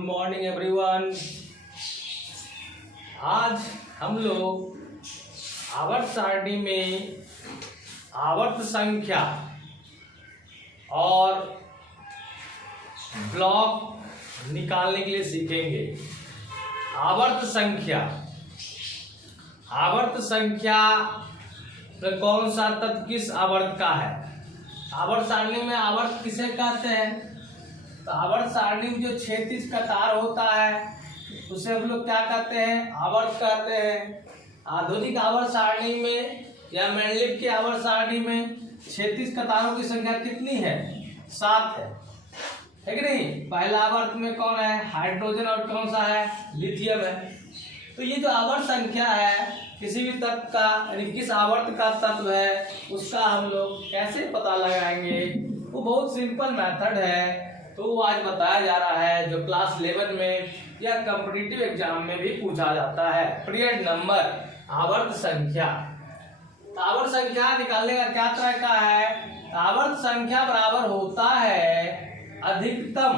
Good morning everyone. आज हम लोग आवर्त सारणी में आवर्त संख्या और ब्लॉक निकालने के लिए सीखेंगे। आवर्त संख्या में कौन सा तत्व किस आवर्त का है। आवर्त सारणी में आवर्त किसे कहते हैं? तो आवर्त सारणी में जो क्षैतिज कतार होता है उसे हम लोग क्या कहते हैं? आवर्त कहते हैं। आधुनिक आवर्त सारणी में या मेंडलीव की आवर्त सारणी में क्षैतिज कतारों की संख्या कितनी है? 7 है कि नहीं? पहला आवर्त में कौन है? हाइड्रोजन। और कौन सा है? लिथियम है। तो ये जो आवर्त संख्या है किसी भी तत्व का यानी किस आवर्त का तत्व है उसका हम लोग कैसे पता लगाएंगे? वो बहुत सिंपल मेथड है। तो वो आज बताया जा रहा है जो क्लास 11 में या कॉम्पिटिटिव एग्जाम में भी पूछा जाता है। पीरियड नंबर आवर्त संख्या। आवर्त संख्या निकालने का क्या तरीका है? आवर्त संख्या बराबर होता है अधिकतम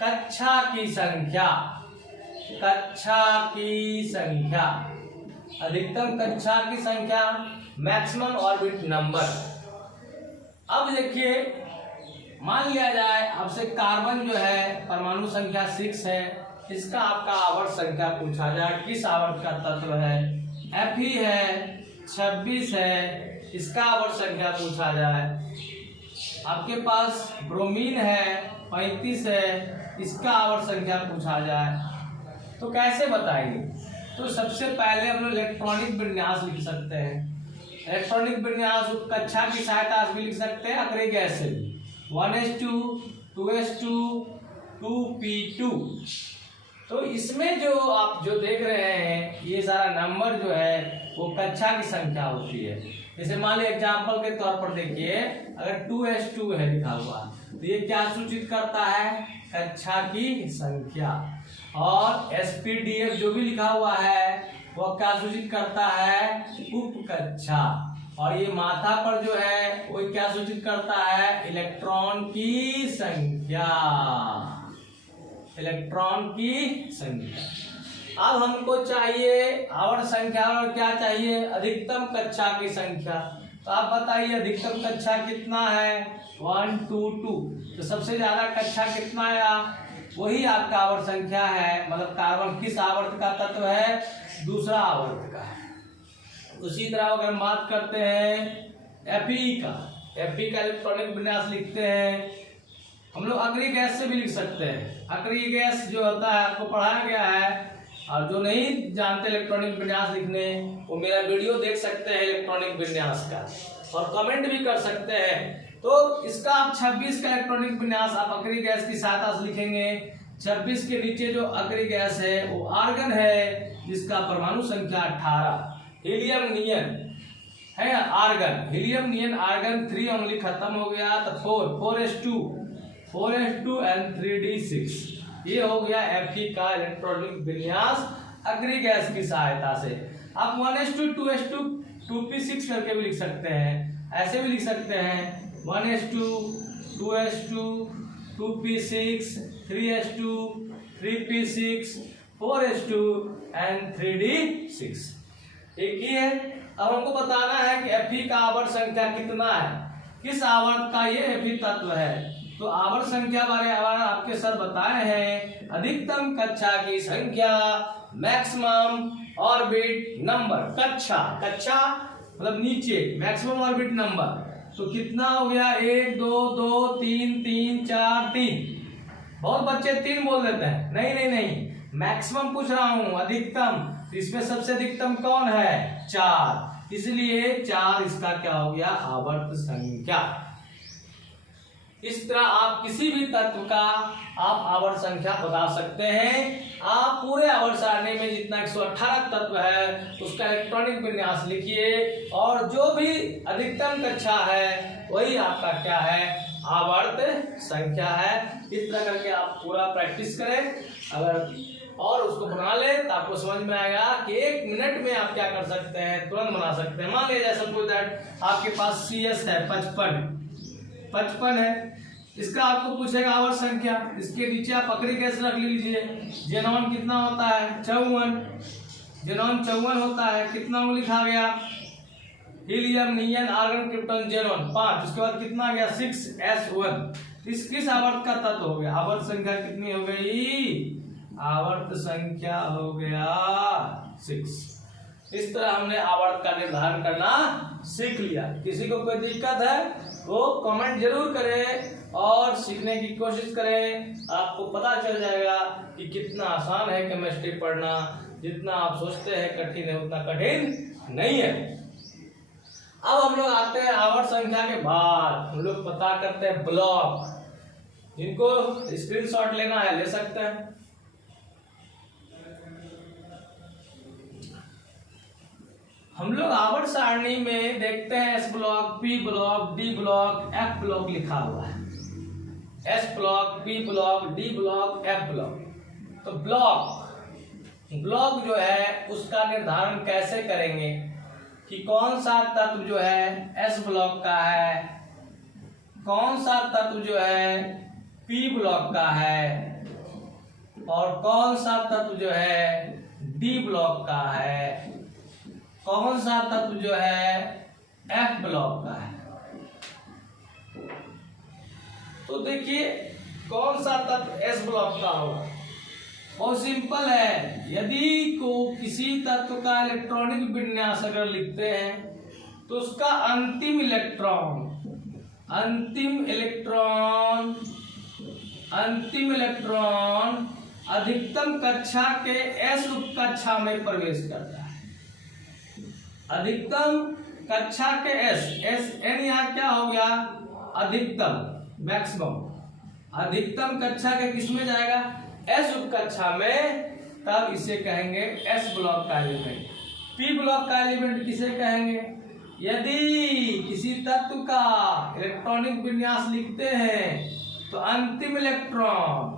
कक्षा की संख्या। अधिकतम कक्षा की संख्या मैक्सिमम ऑर्बिट नंबर। अब देखिए, मान लिया जाए आपसे कार्बन जो है परमाणु संख्या 6 है, इसका आपका आवर्त संख्या पूछा जाए किस आवर्त का तत्व है। Fe है 26 है, इसका आवर्त संख्या पूछा जाए। आपके पास ब्रोमीन है 35 है, इसका आवर्त संख्या पूछा जाए तो कैसे बताएंगे? तो सबसे पहले हम लोग इलेक्ट्रॉनिक विन्यास लिख सकते हैं। इलेक्ट्रॉनिक विन्यास कक्षा की सहायता से भी लिख सकते हैं, अक्रिय गैस से 1s2 2s2 2p2। तो इसमें जो आप जो देख रहे हैं ये सारा नंबर जो है वो कक्षा की संख्या होती है। जैसे मान लीजिए एग्जाम्पल के तौर पर देखिए, अगर 2s2 है लिखा हुआ तो ये क्या सूचित करता है? कक्षा की संख्या। और sp-df जो भी लिखा हुआ है वो क्या सूचित करता है? उप कक्षा। और ये माथा पर जो है वो क्या सूचित करता है? इलेक्ट्रॉन की संख्या। अब हमको चाहिए आवर्त संख्या और क्या चाहिए? अधिकतम कक्षा की संख्या। तो आप बताइए अधिकतम कक्षा कितना है? 1 2 2। तो सबसे ज्यादा कक्षा कितना आया? वही आपका आवर्त संख्या है। मतलब कार्बन किस आवर्त का तत्व है? दूसरा आवर्त का है। उसी तरह अगर हम बात करते हैं Fe का इलेक्ट्रॉनिक विन्यास लिखते हैं हम लोग। अक्रिय गैस से भी लिख सकते हैं। अक्रिय गैस जो होता है आपको पढ़ाया गया है, और जो नहीं जानते इलेक्ट्रॉनिक विन्यास लिखने वो मेरा वीडियो देख सकते हैं इलेक्ट्रॉनिक विन्यास का, और कमेंट भी कर सकते हैं। तो इसका आप 26 का इलेक्ट्रॉनिक विन्यास आप अक्रिय गैस की सहायता से लिखेंगे। 26 के नीचे जो अक्रिय गैस है वो आर्गन है जिसका परमाणु संख्या 18। हीलियम नियन है argon, helium neon argon 3 only खत्म हो गया तो 4s2 एंड 3d6। ये हो गया Fe का इलेक्ट्रॉनिक विन्यास अक्रिय गैस की सहायता से। आप 1s2 2s2 2p6 करके भी लिख सकते हैं। ऐसे भी लिख सकते हैं 1s2 2s2 2p6 3s2 3p6 4s2 and 3d6। एक ही है। अब हमको बताना है कि Fe का आवर्त संख्या कितना है, किस आवर्त का ये Fe तत्व है। तो आवर्त संख्या बारे आपके सर बताए हैं अधिकतम कक्षा की संख्या मैक्सिमम ऑर्बिट नंबर। कक्षा मतलब नीचे, मैक्सिमम ऑर्बिट नंबर। तो कितना हो गया? 1 2 2 3 3 4 3। बहुत बच्चे 3 बोल देते हैं। नहीं, मैक्सिमम पूछ रहा हूं, अधिकतम। इसमें सबसे अधिकतम कौन है? 4, इसलिए 4 इसका क्या हो गया? आवर्त संख्या। इस तरह आप किसी भी तत्व का आप आवर्त संख्या बता सकते हैं। आप पूरे आवर्त सारणी में जितना 118 तत्व है उसका इलेक्ट्रॉनिक विन्यास लिखिए, और जो भी अधिकतम कक्षा है वही आपका क्या है? आवर्त संख्या है। इस तरह करके आप पूरा प्रैक्टिस करें अगर और उसको बना ले तो आपको समझ में आएगा कि 1 मिनट में आप क्या कर सकते हैं, तुरंत बना सकते हैं। मान लीजिए सपोज दैट आपके पास CS है 55 है, इसका आपको पूछेगा आवर्त संख्या, इसके नीचे आप अक्रिय गैस रख लीजिए। जेनॉन कितना होता है 54, जेनॉन 54 होता है। कितना लिखा गया, helium, neon, argon, krypton, xenon 5, उसके बाद कितना आ गया 6s1। इस किस आवर्त का तत्व हो गया, आवर्त संख्या कितनी हो गई, आवर्त संख्या हो गया 6। इस तरह हमने आवर्त का निर्धारण करना सीख लिया। किसी को कोई दिक्कत है वो कमेंट जरूर करें और सीखने की कोशिश करें। आपको पता चल जाएगा कि कितना आसान है केमिस्ट्री पढ़ना। जितना आप सोचते हैं कठिन है उतना कठिन नहीं है। अब हम लोग आते हैं आवर्त संख्या के बाद हम लोग पता करते हैं ब्लॉक। जिनको स्क्रीनशॉट लेना है ले सकते हैं। हम लोग आवर्त सारणी में देखते हैं S block, P block, D block, F block लिखा हुआ है। S block, P block, D block, F block. तो ब्लॉक जो है उसका निर्धारण कैसे करेंगे कि कौन सा तत्व जो है एस ब्लॉक का है, कौन सा तत्व जो है पी ब्लॉक का है और कौन सा तत्व जो है डी ब्लॉक का है, कौन सा तत्व जो है एफ ब्लॉक का है। तो देखिए कौन सा तत्व एस ब्लॉक का होगा, बहुत सिंपल है। यदि को किसी तत्व का इलेक्ट्रॉनिक विन्यास अगर लिखते हैं तो उसका अंतिम इलेक्ट्रॉन अधिकतम कक्षा के एस उप कक्षा में प्रवेश करता है। अधिकतम कक्षा के एस एन यहाँ क्या हो गया, अधिकतम मैक्सिमम, अधिकतम कक्षा के किस में जाएगा, एस उप कक्षा में, तब इसे कहेंगे एस ब्लॉक का एलिमेंट। पी ब्लॉक का एलिमेंट किसे कहेंगे, यदि किसी तत्व का इलेक्ट्रॉनिक विन्यास लिखते हैं तो अंतिम इलेक्ट्रॉन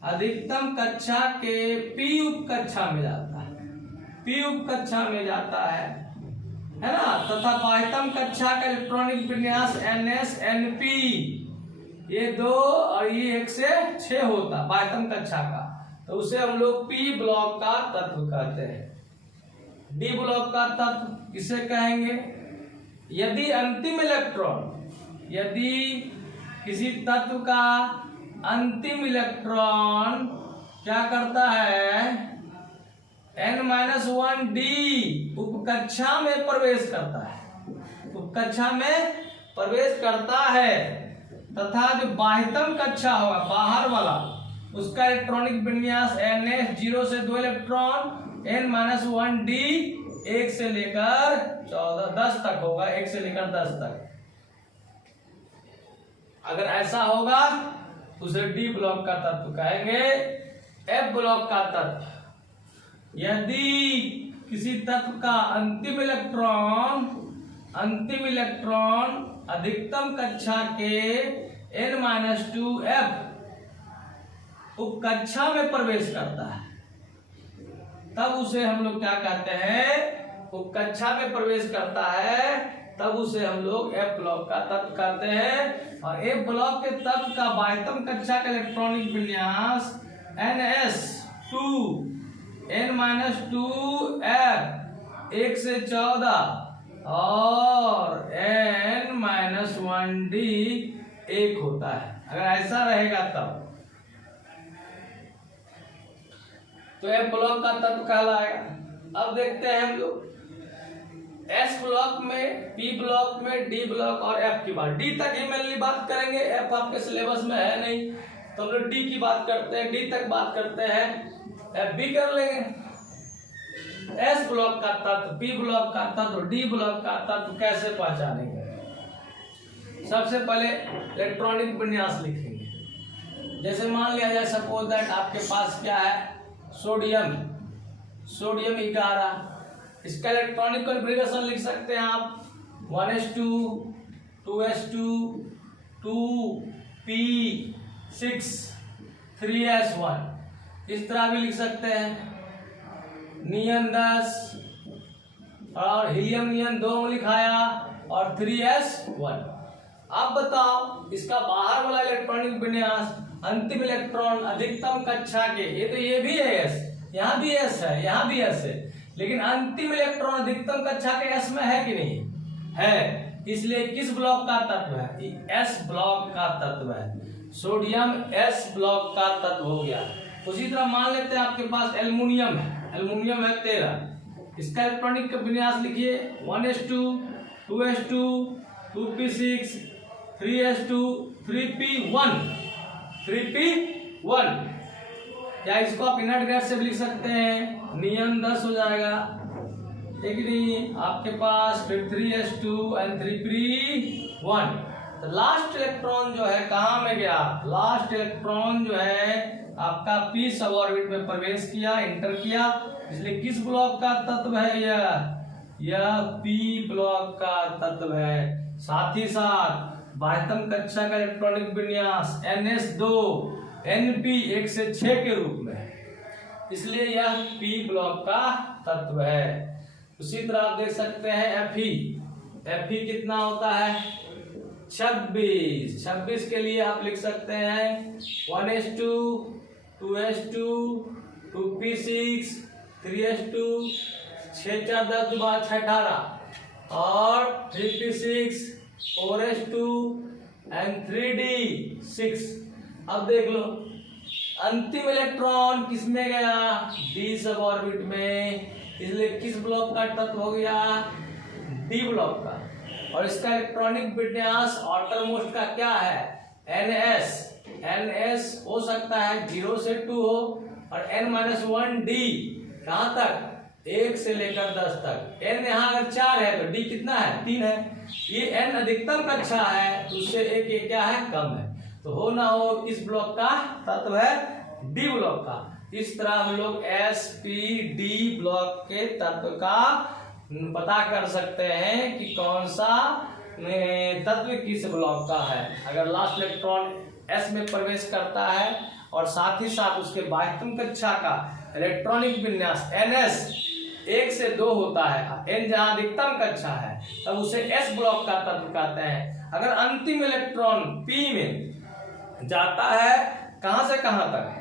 अधिकतम कक्षा के पी उप कक्षा में जाता है, पी उप कक्षा में जाता है ना। तथा बाह्यतम कक्षा का इलेक्ट्रॉनिक विन्यास NS NP, ये 2 और ये 1 से 6 होता बाह्यतम कक्षा का, तो उसे हम लोग पी ब्लॉक का तत्व कहते हैं। डी ब्लॉक का तत्व किसे कहेंगे, यदि किसी तत्व का अंतिम इलेक्ट्रॉन क्या करता है, N-1D उपकक्षा में प्रवेश करता है, तथा जो बाह्यतम कक्षा होगा बाहर वाला उसका इलेक्ट्रॉनिक विन्यास NS 0 से 2 इलेक्ट्रॉन, N-1D 1 से लेकर 10 तक होगा, 1 से लेकर 10 तक। अगर ऐसा होगा उसे डी ब्लॉक का तत्व कहेंगे। एफ ब्लॉक का तत्व, यदि किसी तत्व का अंतिम इलेक्ट्रॉन अधिकतम कक्षा के N-2F उपकक्षा में प्रवेश करता है, तब उसे हम लोग क्या कहते हैं, उपकक्षा में प्रवेश करता है, तब उसे हम लोग एफ ब्लॉक का तत्व कहते हैं। और एफ ब्लॉक के तत्व का बाह्यतम कक्षा का इलेक्ट्रॉनिक विन्यास NS2 N-2F 1 से 14 और N-1D 1 होता है। अगर ऐसा रहेगा तब तो एफ ब्लॉक का तत्व कहलाएगा। अब देखते हैं हम लोग एस ब्लॉक में, पी ब्लॉक में, डी ब्लॉक और एफ की बात। डी तक ही मेनली बात करेंगे, एफ आपके सिलेबस में है नहीं, तो हम लोग डी की बात करते हैं, डी तक बात करते हैं, एफ भी कर लेंगे। एस ब्लॉक का तत्व, पी ब्लॉक का तत्व, डी ब्लॉक का तत्व कैसे पहचानेंगे, सबसे पहले इलेक्ट्रॉनिक विन्यास लिखेंगे। जैसे मान लिया जाए सपोज दैट आपके पास क्या है, सोडियम 11, इसका इलेक्ट्रॉनिक कॉन्फ़िगरेशन लिख सकते हैं आप 1s2 2s2 2p6 3s1, इस तरह भी लिख सकते हैं। नियन 10 और हीलियम नियन 2 लिखाया और 3s1। अब बताओ इसका बाहर वाला इलेक्ट्रॉनिक विन्यास, अंतिम इलेक्ट्रॉन अधिकतम कक्षा के, ये भी है s, यहाँ भी s है, यहाँ भी s है, लेकिन अंतिम इलेक्ट्रॉन अधिकतम कक्षा के s में है कि नहीं है, इसलिए किस ब्लॉक का तत्व है, s ब्लॉक का तत्व है, सोडियम s ब्लॉक का तत्व हो गया। उसी तरह मान लेते हैं आपके पास एल्युमिनियम है, एल्युमिनियम है 13, इसका इलेक्ट्रॉनिक विन्यास लिखिए 1s2 2s2 2p6 3s2 3p1 3p1। क्या इसको आप इनर्ट गैस से भी लिख सकते हैं, नियम 10 हो जाएगा, ठीक नहीं, आपके पास फिर 3s2 एंड 3p1। तो लास्ट इलेक्ट्रॉन जो है कहाँ में गया, लास्ट इलेक्ट्रॉन जो है आपका p सब ऑर्बिट में प्रवेश किया, इंटर किया, इसलिए किस ब्लॉक का तत्व है यह p ब्लॉक का तत्व है। साथ ही साथ बाह्यतम कक्षा का इलेक्ट्रॉनिक विन्यास ns2 np 1 से 6 के रूप में, इसलिए यह p ब्लॉक का तत्व है। उसी तरह आप देख सकते हैं Fe कितना होता है 26 के लिए आप लिख सकते हैं 1s2 2s2 2p6 3s2 6 4 10 12 18 और 3p6 4s2 एंड 3d6। अब देख लो अंतिम इलेक्ट्रॉन किसमें गया, d सब ऑर्बिट में, इसलिए किस ब्लॉक का तत्व हो गया, d ब्लॉक का। और इसका इलेक्ट्रॉनिक विन्यास आउटर मोस्ट का क्या है, ns हो सकता है 0 से 2 हो और n-1d कहाँ तक 1 से लेकर 10 तक, n यहाँ अगर 4 है तो d कितना है 3 है, ये n अधिकतम कक्षा है तो उससे एक ये क्या है कम है, तो हो ना हो किस ब्लॉक का तत्व है, d ब्लॉक का। इस तरह हम लोग sp-d ब्लॉक के तत्व का पता कर सकते हैं कि कौन सा तत्व किस ब्लॉक का है। अगर लास्ट इलेक्ट्रॉन s में प्रवेश करता है और साथ ही साथ उसके बाह्यतम कक्षा का इलेक्ट्रॉनिक विन्यास ns 1 से 2 होता है, n जहां अधिकतम कक्षा है तब उसे s ब्लॉक का तत्व कहते हैं। अगर अंतिम इलेक्ट्रॉन p में जाता है कहां से कहां तक,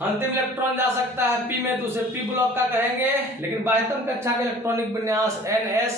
अंतिम इलेक्ट्रॉन जा सकता है p में तो उसे p ब्लॉक का कहेंगे, लेकिन बाह्यतम कक्षा का इलेक्ट्रॉनिक विन्यास ns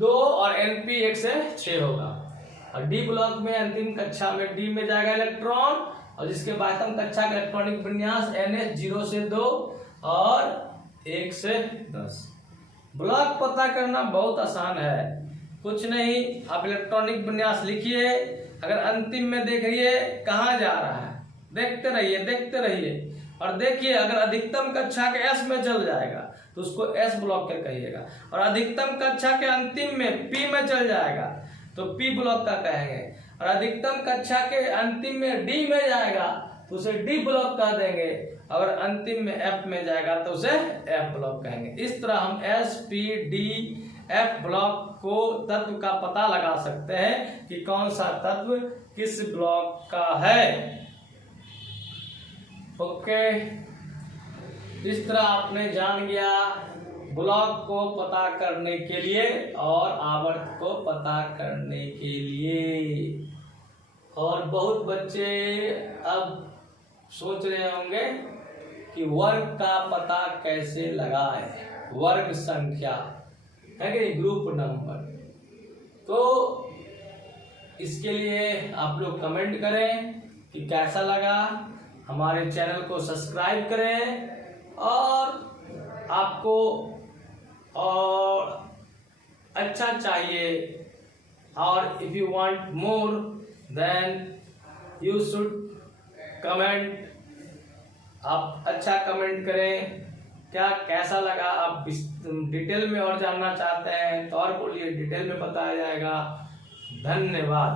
2 और np 1 से 6 होगा। और d ब्लॉक में अंतिम कक्षा में d में जाएगा इलेक्ट्रॉन और जिसके बाह्यतम कक्षा का इलेक्ट्रॉनिक विन्यास ns 0 से 2 और 1 से 10। ब्लॉक पता करना बहुत आसान है, कुछ नहीं, आप इलेक्ट्रॉनिक विन्यास लिखिए, अगर अंतिम में देखिए कहाँ जा रहा है, देखते रहिए और देखिए अगर अधिकतम कक्षा के s में चल जाएगा तो उसको s ब्लॉक के कहिएगा, और अधिकतम कक्षा के अंतिम में p में चल जाएगा तो p ब्लॉक का कहेंगे, और अधिकतम कक्षा के अंतिम में d में जाएगा तो उसे d ब्लॉक कह देंगे, अगर अंतिम में f में जाएगा तो उसे f ब्लॉक कहेंगे। इस तरह हम sp-d f ब्लॉक को तत्व का पता लगा सकते हैं कि कौन सा तत्व किस ब्लॉक का है। ओके, इस तरह आपने जान गया ब्लॉक को पता करने के लिए और आवर्त को पता करने के लिए। और बहुत बच्चे अब सोच रहे होंगे कि वर्ग का पता कैसे लगाएं, वर्ग संख्या है कि ग्रुप नंबर, तो इसके लिए आप लोग कमेंट करें कि कैसा लगा, हमारे चैनल को सब्सक्राइब करें और आपको और अच्छा चाहिए और if you want more than you should comment. आप अच्छा कमेंट करें, क्या कैसा लगा, आप डिटेल में और जानना चाहते हैं तो और बोलिए, डिटेल में बताया जाएगा। धन्यवाद।